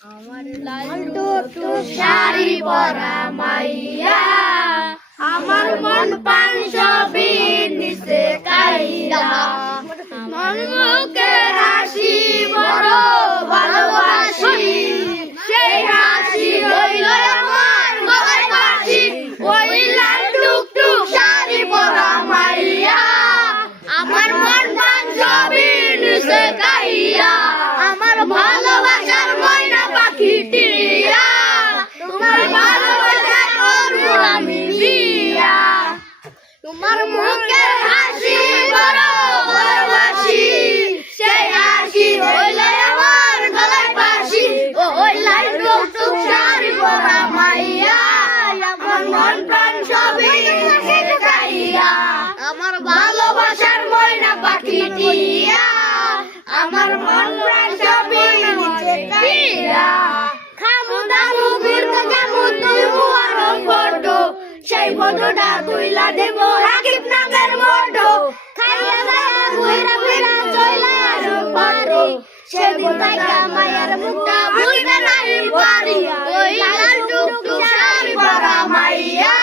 আমার লাল টুকটুক শাড়ি পরা মাইয়া, আমার মন প্রাণ সবই নিচে কাইয়া, আমার মুখের হাসি বড় ভালোবাসি, সেই হাসি হইল আমার গলায় বাঁশি। ওই লাল টুকটুক শাড়ি পরা মাইয়া, আমার মন প্রাণ সবই নিচে কাইয়া, আমার ভালোবাসার ময়না পাখি টিয়া, তোমার ভালোবাসা করব আমি বিয়া। তোমার মুখের হাসি বড় ভালোবাসি, সেই হাসি হইল আমার গলায় বাঁশি। ওই লাল টুকটুক শাড়ি পরা মাইয়া, আমার মন প্রাণ সবই নিচে কাইয়া, আমার ভালোবাসার ময়না পাখি টিয়া, আমার মন প্রাণ সবই নিচে কাইয়া। খামু দামু ঘুরতে যামু তুলমু আরো ফটো, সেই ফটোটা তুইলা দেব রাকিব নাগের মটো। খাইয়া দায়া ঘুরা ফিরা চইলা আরো পারি, সেদিন তাইকা মায়ের মুখটা ভুলতে নাই পারি। ওই লাল টুকটুক শাড়ি পরা মাইয়া,